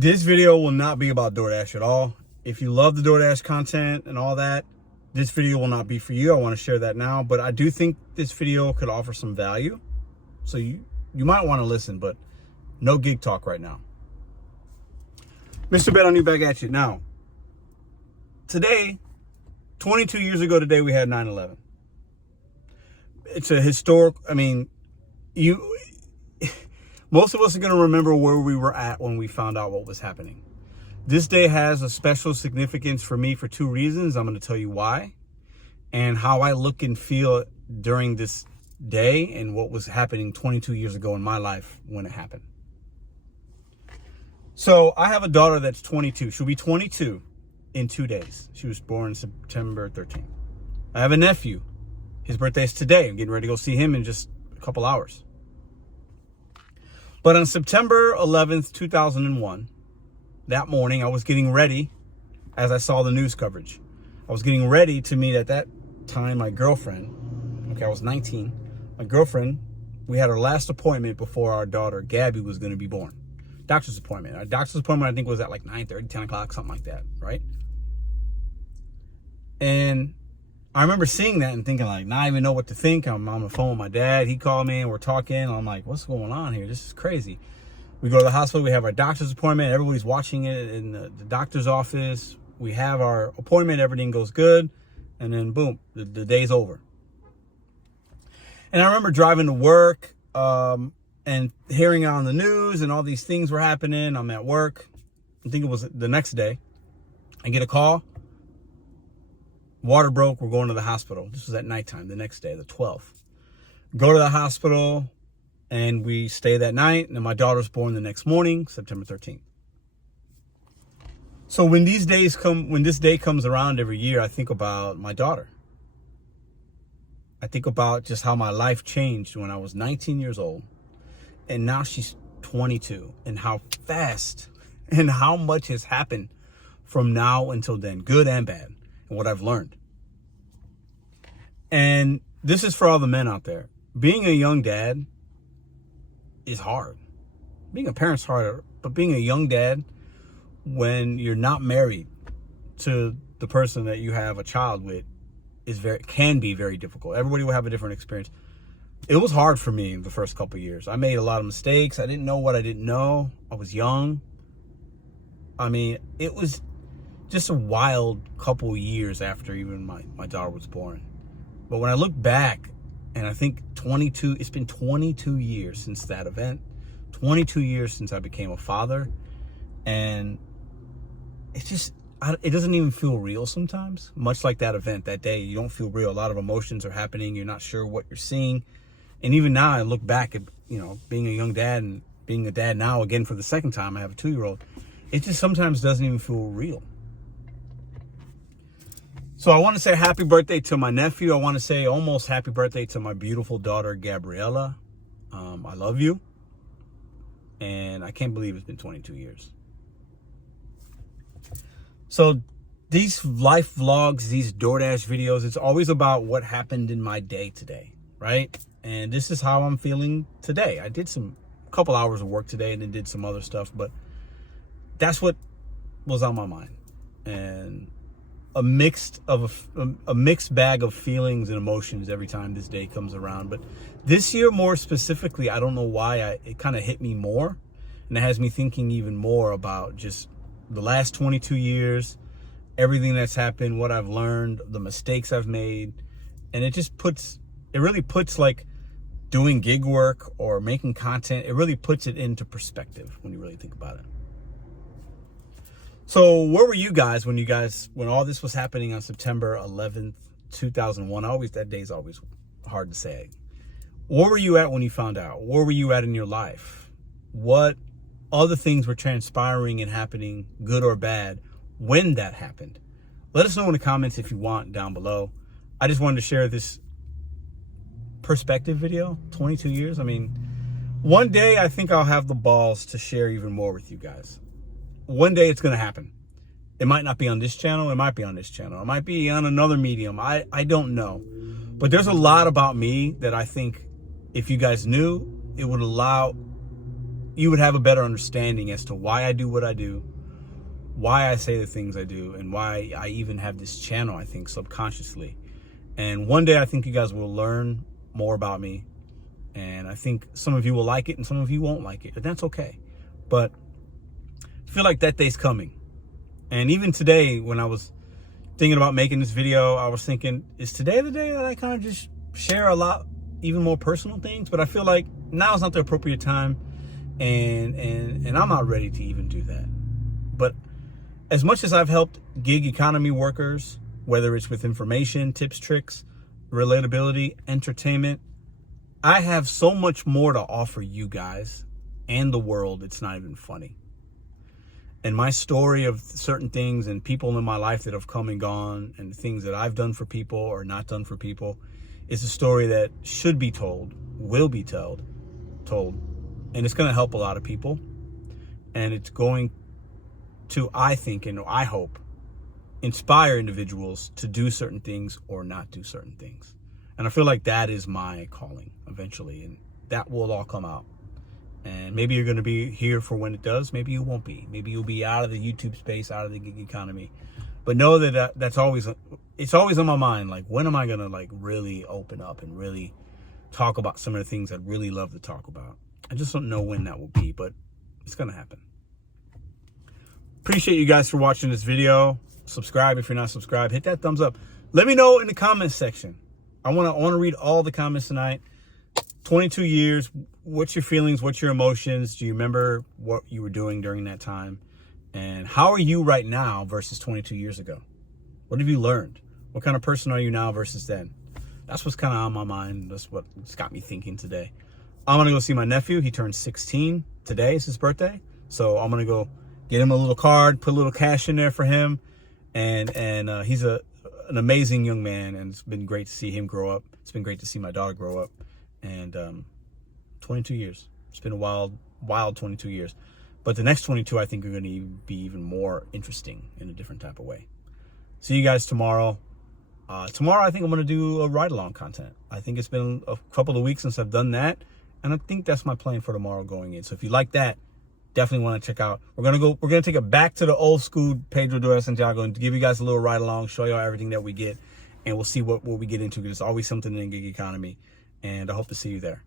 This video will not be about DoorDash at all. If you love the DoorDash content and all that, this video will not be for you. I want to share that now, but I do think this video could offer some value. So you might want to listen, but no gig talk right now. Mr.BetonYou back at you. Now, today, 22 years ago today, we had 9/11. It's a historic, most of us are going to remember where we were at when we found out what was happening. This day has a special significance for me for two reasons. I'm going to tell you why and how I look and feel during this day and what was happening 22 years ago in my life when it happened. So I have a daughter that's 22. She'll be 22 in 2 days. She was born September 13th. I have a nephew. His birthday is today. I'm getting ready to go see him in just a couple hours. But on September 11th, 2001, that morning, I was getting ready as I saw the news coverage. I was getting ready to meet at that time my girlfriend. Okay, I was 19. My girlfriend, we had our last appointment before our daughter, Gabby, was going to be born. Doctor's appointment. Our doctor's appointment, I think, was at like 9:30, 10 o'clock, something like that, right? And I remember seeing that and thinking, like, not even know what to think. I'm on the phone with my dad. He called me and we're talking. And I'm like, what's going on here? This is crazy. We go to the hospital. We have our doctor's appointment. Everybody's watching it in the doctor's office. We have our appointment. Everything goes good. And then, boom, the day's over. And I remember driving to work and hearing on the news and all these things were happening. I'm at work. I think it was the next day. I get a call. Water broke. We're going to the hospital. This was at nighttime, the next day, the 12th. Go to the hospital, and we stay that night. And then my daughter's born the next morning, September 13th. So when this day comes around every year, I think about my daughter. I think about just how my life changed when I was 19 years old. And now she's 22. And how fast and how much has happened from now until then, good and bad. And what I've learned. And this is for all the men out there. Being a young dad is hard. Being a parent's harder, but being a young dad when you're not married to the person that you have a child with can be very difficult. Everybody will have a different experience. It was hard for me the first couple of years. I made a lot of mistakes. I didn't know what I didn't know. I was young. It was just a wild couple years after even my daughter was born. But when I look back, and I think it's been 22 years since that event, 22 years since I became a father, and it doesn't even feel real sometimes. Much like that event, that day, you don't feel real. A lot of emotions are happening. You're not sure what you're seeing. And even now, I look back at, being a young dad and being a dad now, again, for the second time, I have a 2-year-old. It just sometimes doesn't even feel real. So I want to say happy birthday to my nephew. I want to say almost happy birthday to my beautiful daughter, Gabriella. I love you. And I can't believe it's been 22 years. So these life vlogs, these DoorDash videos, it's always about what happened in my day today, right? And this is how I'm feeling today. I did a couple hours of work today and then did some other stuff, but that's what was on my mind. And a mixed bag of feelings and emotions every time this day comes around. But this year, more specifically, I don't know why it kind of hit me more, and it has me thinking even more about just the last 22 years, everything that's happened, what I've learned, the mistakes I've made, and it really puts like doing gig work or making content, it really puts it into perspective when you really think about it. So where were you guys when all this was happening on September 11th, 2001? That day's always hard to say. Where were you at when you found out? Where were you at in your life? What other things were transpiring and happening, good or bad, when that happened? Let us know in the comments if you want down below. I just wanted to share this perspective video, 22 years. One day I think I'll have the balls to share even more with you guys. One day it's going to happen. It might not be on this channel. It might be on this channel. It might be on another medium. I don't know. But there's a lot about me that I think if you guys knew, it would allow you would have a better understanding as to why I do what I do, why I say the things I do, and why I even have this channel, I think, subconsciously. And one day I think you guys will learn more about me. And I think some of you will like it and some of you won't like it. And that's okay. But I feel like that day's coming. And even today, when I was thinking about making this video, I was thinking, is today the day that I kind of just share a lot, even more personal things? But I feel like now is not the appropriate time. And I'm not ready to even do that. But as much as I've helped gig economy workers, whether it's with information, tips, tricks, relatability, entertainment, I have so much more to offer you guys and the world. It's not even funny. And my story of certain things and people in my life that have come and gone and things that I've done for people or not done for people is a story that should be told, will be told, and it's going to help a lot of people. And it's going to, I think, and I hope, inspire individuals to do certain things or not do certain things. And I feel like that is my calling eventually, and that will all come out. And maybe you're going to be here for when it does. Maybe you won't be. Maybe you'll be out of the YouTube space, out of the gig economy. But know that it's always on my mind. Like, when am I going to like really open up and really talk about some of the things I'd really love to talk about? I just don't know when that will be, but it's going to happen. Appreciate you guys for watching this video. Subscribe if you're not subscribed. Hit that thumbs up. Let me know in the comments section. I want to read all the comments tonight. 22 years. What's your feelings? What's your emotions? Do you remember what you were doing during that time? And how are you right now versus 22 years ago? What have you learned? What kind of person are you now versus then? That's what's kind of on my mind. That's what's got me thinking today. I'm going to go see my nephew. He turned 16 today. It's his birthday. So I'm going to go get him a little card, put a little cash in there for him. And he's an amazing young man, and it's been great to see him grow up. It's been great to see my daughter grow up. And 22 years. It's been a wild 22 years. But the next 22, I think, are going to be even more interesting in a different type of way. See you guys tomorrow. Tomorrow, I think I'm going to do a ride-along content. I think it's been a couple of weeks since I've done that. And I think that's my plan for tomorrow going in. So if you like that, definitely want to check out. We're going to take it back to the old school Pedro Dora Santiago and give you guys a little ride-along, show y'all everything that we get. And we'll see what we get into, because there's always something in the gig economy. And I hope to see you there.